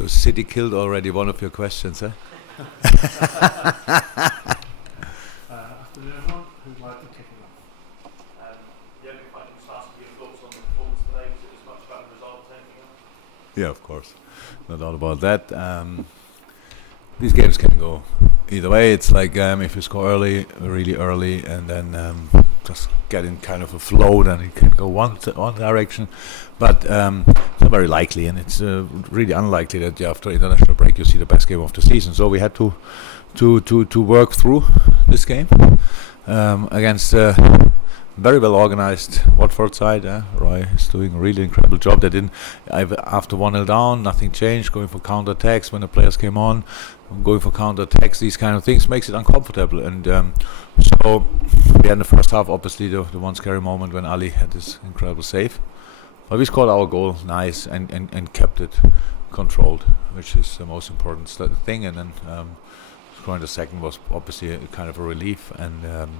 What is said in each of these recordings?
So City killed already one of your questions, eh? Afternoon, everyone. Who'd like to kick it off? Yeah, if I can just ask your thoughts on the performance today, was it as much about the result as anything else? Yeah, of course. No doubt about that. These games can go either way. It's like if you score early, really early, and then just get in kind of a flow, then it can go one direction. But it's not very likely, and it's really unlikely that after international break you see the best game of the season. So we had to work through this game against very well organized Watford side. Roy is doing a really incredible job. They didn't after 1-0 down, nothing changed. Going for counter attacks when the players came on, going for counter attacks. These kind of things makes it uncomfortable. And so we had in the first half, obviously the one scary moment when Ali had this incredible save. But we scored our goal nice and kept it controlled, which is the most important thing. And then scoring the second was obviously a kind of a relief. And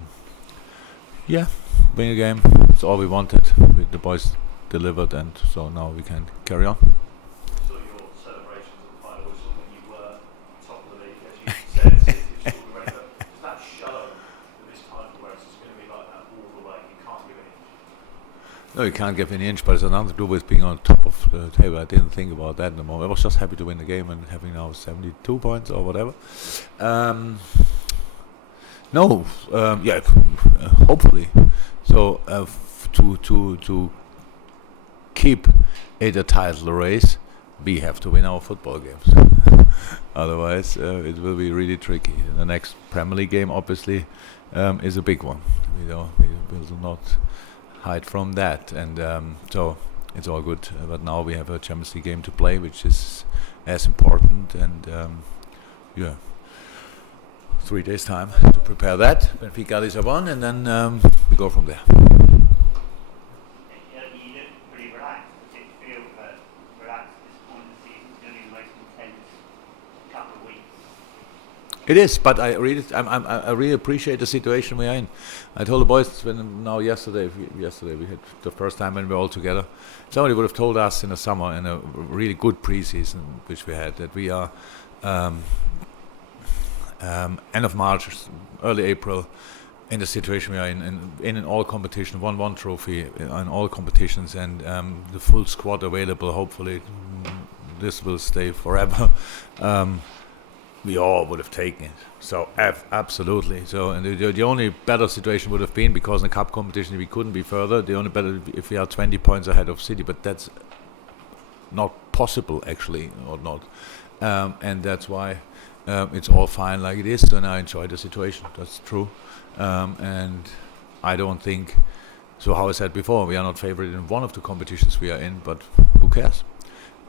win a game. It's all we wanted. The boys delivered, and so now we can carry on. Saw your celebrations at the final whistle when you were top of the league, as you said. City have scored already, but does that show that this title race is going to be like that all the way? You can't give an inch. No, you can't give an inch, but it's nothing to do with being on top of the table. I didn't think about that in the moment. I was just happy to win the game and having now 72 points or whatever. Hopefully. So to keep it a title race, we have to win our football games. Otherwise, it will be really tricky. The next Premier League game, obviously, is a big one. We will not hide from that, and so it's all good. But now we have a Champions League game to play, which is as important, and 3 days time to prepare that. Benfica is one, and then we go from there. You look pretty relaxed. Does it feel relaxed at this point of the season? It's going to be the most intense couple of weeks. It is, but I really appreciate the situation we are in. I told the boys yesterday we had the first time when we were all together. Somebody would have told us in the summer, in a really good preseason which we had, that we are end of March, early April, in the situation we are in all competition, won one trophy in all competitions, and the full squad available. Hopefully, this will stay forever. We all would have taken it. So absolutely. So, and the only better situation would have been, because in the cup competition we couldn't be further. The only better if we are 20 points ahead of City, but that's not possible actually, or not, and that's why. It's all fine like it is, and I enjoy the situation. That's true, and I don't think so. How I said before, we are not favourite in one of the competitions we are in, but who cares?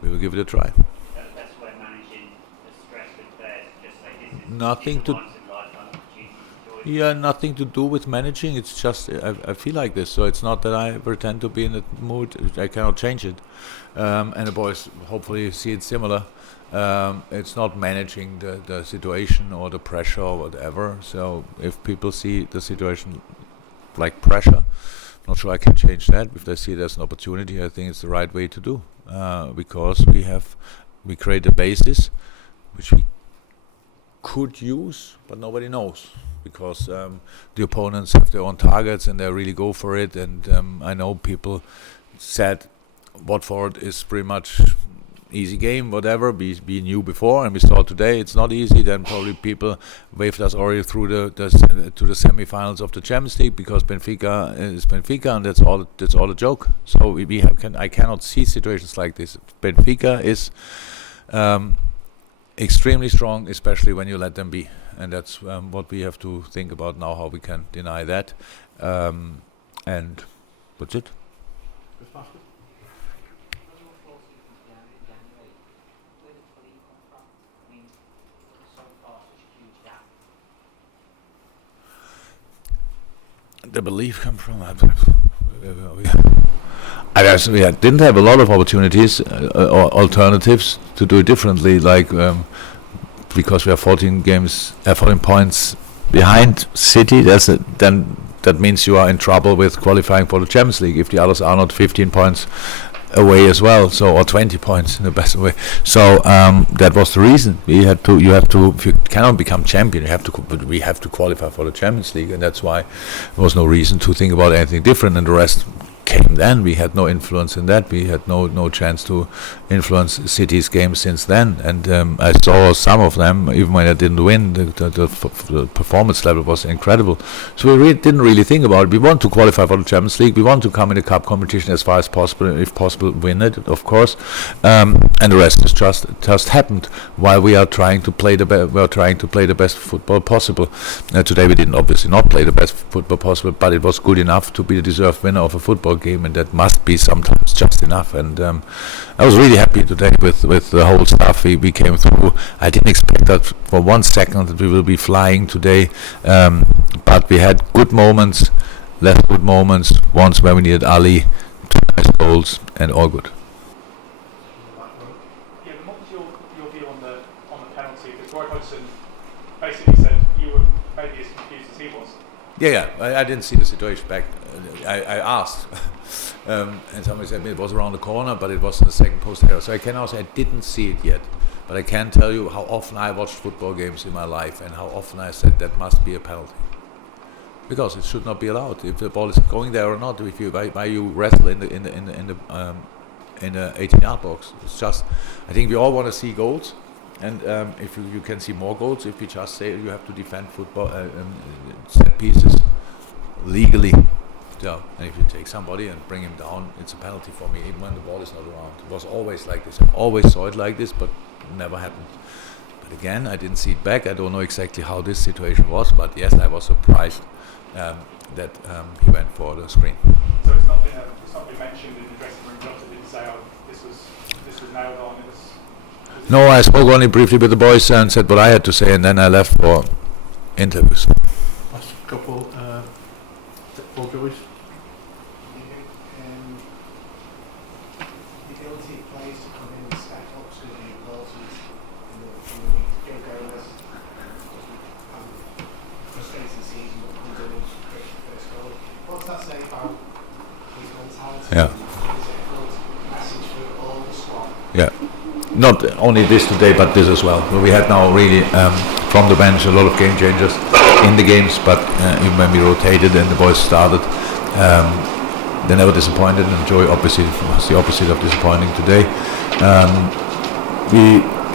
We will give it a try. That's where managing the stress with players, just like this is Nothing to. once in a lifetime opportunity to enjoy. Yeah, nothing to do with managing. It's just I feel like this, so it's not that I pretend to be in that mood. I cannot change it, and the boys hopefully see it similar. It's not managing the situation or the pressure or whatever. So if people see the situation like pressure, I'm not sure I can change that. If they see it as an opportunity, I think it's the right way to do, because we create a basis which we could use, but nobody knows, because the opponents have their own targets and they really go for it. And I know people said Watford is pretty much easy game, whatever. We knew before, and we saw today it's not easy. Then probably people waved us already through to the semi-finals of the Champions League, because Benfica is Benfica, and that's all a joke. So I cannot see situations like this. Benfica is extremely strong, especially when you let them be, and that's what we have to think about now, how we can deny that, and that's it. The belief come from. We didn't have a lot of opportunities or alternatives to do it differently, like because we are 14 points behind City. Then that means you are in trouble with qualifying for the Champions League if the others are not 15 points away as well, so or 20 points in the best way. So that was the reason you have to. If you cannot become champion, we have to qualify for the Champions League, and that's why there was no reason to think about anything different. And the rest came then. We had no influence in that. We had no chance to influence City's games since then. And I saw some of them, even when I didn't win. The performance level was incredible. So we didn't really think about it. We want to qualify for the Champions League. We want to come in the cup competition as far as possible. If possible, win it, of course. And the rest is just happened while we are trying to play the best football possible. Today we didn't obviously not play the best football possible, but it was good enough to be the deserved winner of a football game, and that must be sometimes just enough. And I was really happy today with the whole stuff we came through. I didn't expect that for 1 second that we will be flying today, but we had good moments, less good moments, once where we needed Ali, 2 nice goals, and all good. Yeah, but what was your view on the penalty? Because Roy Hodgson basically said you were maybe as confused as he was. Yeah. I didn't see the situation back. I asked, and somebody said it was around the corner, but it was in the second post area. So I can also say I didn't see it yet, but I can tell you how often I watched football games in my life, and how often I said that must be a penalty, because it should not be allowed. If the ball is going there or not, if you why you wrestle in the 18-yard box. It's just, I think we all want to see goals. And if you can see more goals, if you just say you have to defend football set pieces legally, and if you take somebody and bring him down, it's a penalty for me, even when the ball is not around. It was always like this. I always saw it like this, but it never happened. But again, I didn't see it back. I don't know exactly how this situation was, but yes, I was surprised that he went for the screen. So it's not been mentioned in the dressing room. Doctor didn't say, "Oh, this was nailed on." No, I spoke only briefly with the boys and said what I had to say, and then I left for interviews. Last couple, Paul Joyce. The ability of players to come in and step up to the important in the go-goers. Frustrating season, but comes in and creates the first goal. What's that say about his mentality? Yeah. Is it a good message for all the squad? Yeah. Not only this today, but this as well. We had now really from the bench a lot of game changers in the games, but even when we rotated and the boys started, they never disappointed, and Joey obviously was the opposite of disappointing today.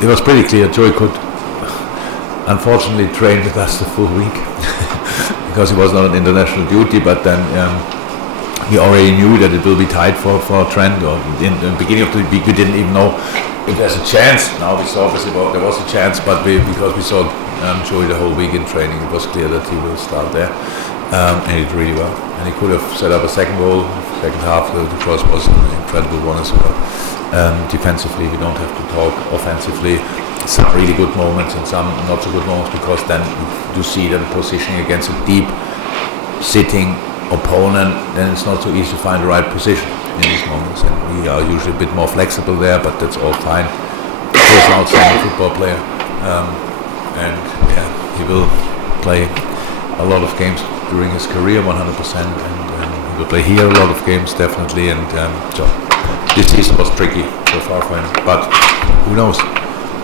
It was pretty clear Joey could unfortunately train with us the full week because he was not on international duty, but then we already knew that it will be tight for Trent. Or in the beginning of the week we didn't even know if there's a chance. Now we saw obviously there was a chance, but because we saw Joey the whole week in training, it was clear that he will start there, and he did really well. And he could have set up a second goal, second half. The cross was an incredible one as well. Defensively, we don't have to talk. Offensively, some really good moments and some not so good moments, because then you see that the positioning against a deep sitting opponent, then it's not so easy to find the right position in these moments, and we are usually a bit more flexible there, but that's all fine. He's an outstanding football player, and yeah, he will play a lot of games during his career, 100%, and he will play here a lot of games definitely, and so this season was tricky so far for him, but who knows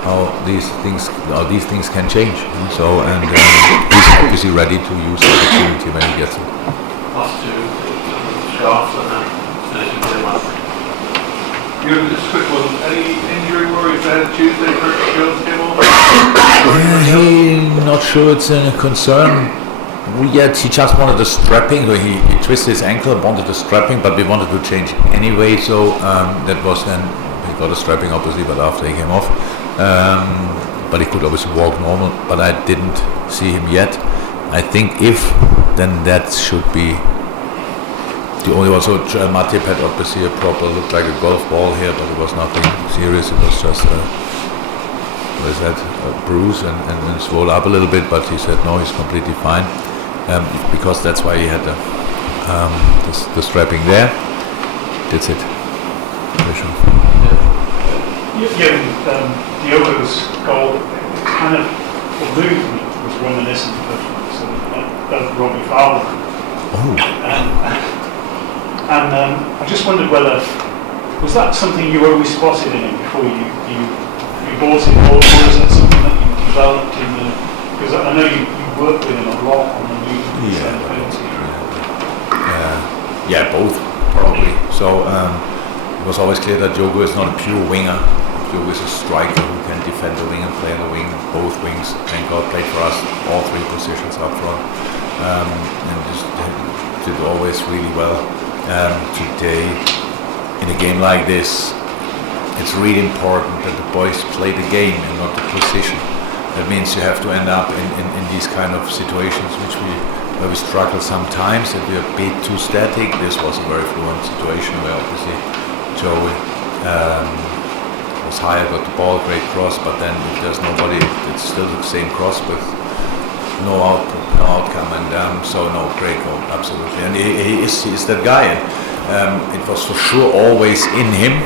how these things can change. So, and he's obviously ready to use the opportunity when he gets it. Last two, shots and then finishing with the last. Just a quick one. Any injury worries there Tuesday? Curtis Jones came off? Yeah, not sure it's a concern yet. He just wanted the strapping. So he twisted his ankle, wanted the strapping, but we wanted to change anyway. So that was then, he got a strapping obviously, but after he came off. But he could obviously walk normal, but I didn't see him yet. I think then that should be the only one. So Matip had obviously a proper, looked like a golf ball here, but it was nothing serious. It was just a bruise and swelled up a little bit, but he said no, he's completely fine, because that's why he had the strapping there. That's it. Diogo's goal, kind of the movement was reminiscent of Robbie Fowler. Oh. And I just wondered whether Was that something you always spotted in him before you bought him, or is that something that you developed in the? Because I know you worked with him a lot on the new penalty. Yeah, both probably. So it was always clear that Diogo is not a pure winger. Diogo is a striker who can defend the wing and play on the wing, both wings. Thank God played for us all three positions up front, and just did always really well. Today, in a game like this, it's really important that the boys play the game and not the position. That means you have to end up in these kind of situations where we struggle sometimes, that we are a bit too static. This was a very fluent situation where obviously Joey was higher, got the ball, great cross, but then if there's nobody, it's still the same cross with no outcome, and so no, great goal, absolutely. And he is that guy, and it was for sure always in him.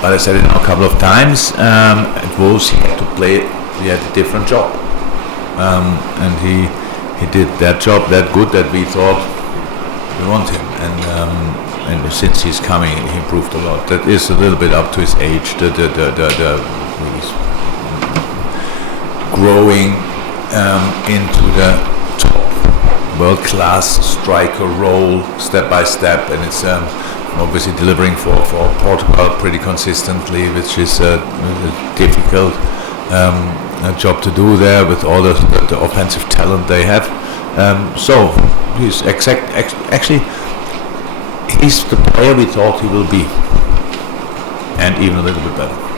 But I said it now a couple of times, at Wolves he had to play, he had a different job. And he did that job that good that we thought we want him. And since he's coming, he improved a lot. That is a little bit up to his age, he's growing into the top world-class striker role step by step, and it's obviously delivering for Portugal pretty consistently, which is a difficult job to do there with all the offensive talent they have. So he's actually he's the player we thought he will be, and even a little bit better.